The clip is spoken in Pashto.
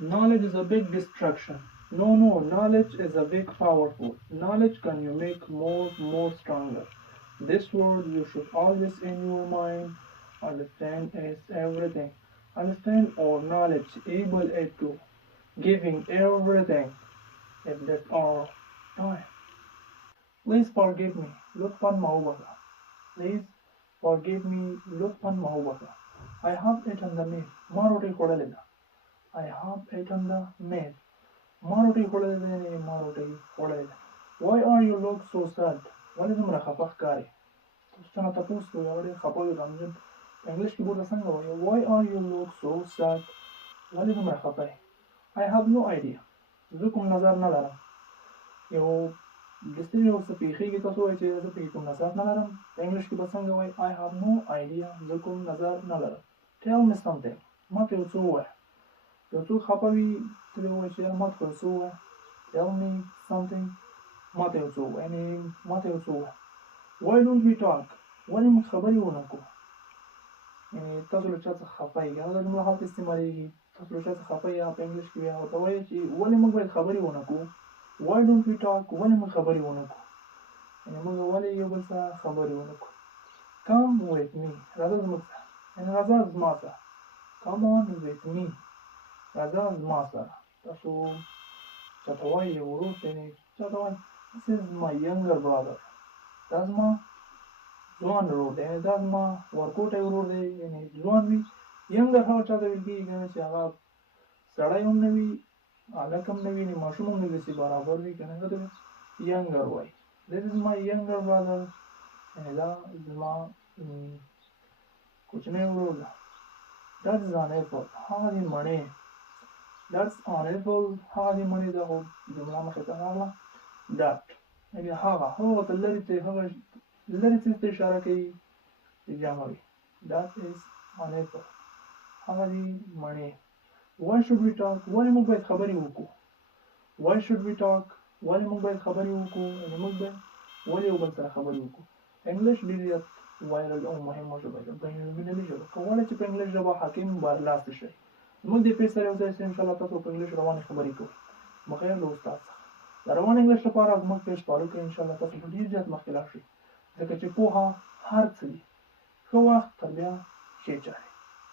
Knowledge is a big distraction. No, no, knowledge is a big powerful. Knowledge can you make more stronger. This word you should always in your mind. Understand is everything. Understand or knowledge able it to giving everything. If that's all time. Please forgive me. Lutfan Mahubaka. Please forgive me. Lutfan Mahubaka. I have eaten the meat. Maroti Kodalina. I have eaten the meat. Maroti Kodalina. Maroti Kodalina. Why are you look so sad? What is the Mrakapach Kari? Tustana Tapus to already Kapoy Ramjan. English people are saying, why are you look so sad? What is the Mrakapai? I have no idea. Zukum Nazar Nalaram. You دستې یو څه پېښېږي تاسو وایئ چې زه پکې کوم نظر نه لرم په انګلیش کې به څنګه وایي I have no idea زه کوم نظر نه لرم tell me something ماته یو څه ووایه یو څوک خفه وي ته دې ووایې چې یاره ماته یو څه ووایه tell me something ماته یو څه ووایه یعنې ماته یو څه ووایه why don't we talk ولې موږ خبرې ونه کړو یعنې تاسو له چا څخه خفه یې دا جمله هلته استعمالېږي تاسو له چا څخه خفه یې په انګلیش کې بیا ورته وایئ چې ولې موږ باید خبرې ونه کړو Why don't we talk? ولې موږ خبرې ونه کړو یعنې موږ ولې یو بل سره خبرې ونه کړو Come with me راځه زموږ سره یعنې راځه زما سره Come on with me راځه زما سره تاسو چاته وایي یو ورور ته یعنې چاته وایي This is my younger brother دا زما ځوان ورور دی یعنې دا زما ورکوټی ورور دی یعنې ځوان وي younger هغه چاته ویل کېږي که نه چې هغه سړی هم نه وي هلک هم نه وي نې ماشوم هم نه داسې برابر وي که نه هغه ته younger وایي This is my younger brother یعنې دا زما کوچنی ورور ده That's an apple هغه دې مڼې That's an apple هغه دې مڼې ده خو جمله مخې ته راغله That یعنې هغه ته لرې ته هغه لرې څیز ته اشاره کوي چې جمع وي That is an apple هغه دې مڼې Why should we talk? ولې موږ باید خبرې وکړو Why should we talk? ولې موږ باید خبرې وکړو یعنې موږ باید ولې یو بل سره خبرې وکړو انګلیش ډېر زیات وایرل او مهمه ژبه ده بینالمللي ژبه که غواړئ چې په انګلیش ژبه حاکم برلاسي شئ زموږ دې پیج سره یو ځای سئ انشاءالله تاسو په انګلیش روانې خبرې کوئ بغیر له استاد څخه د روان انګلیش لپاره زموږ پیج فالو کړئ انشاءالله تاسو به ډېر زیات مخکې لاړ شئ ځکه چې پوهه هر څه دي ښه وخت تر بیا ښې چارې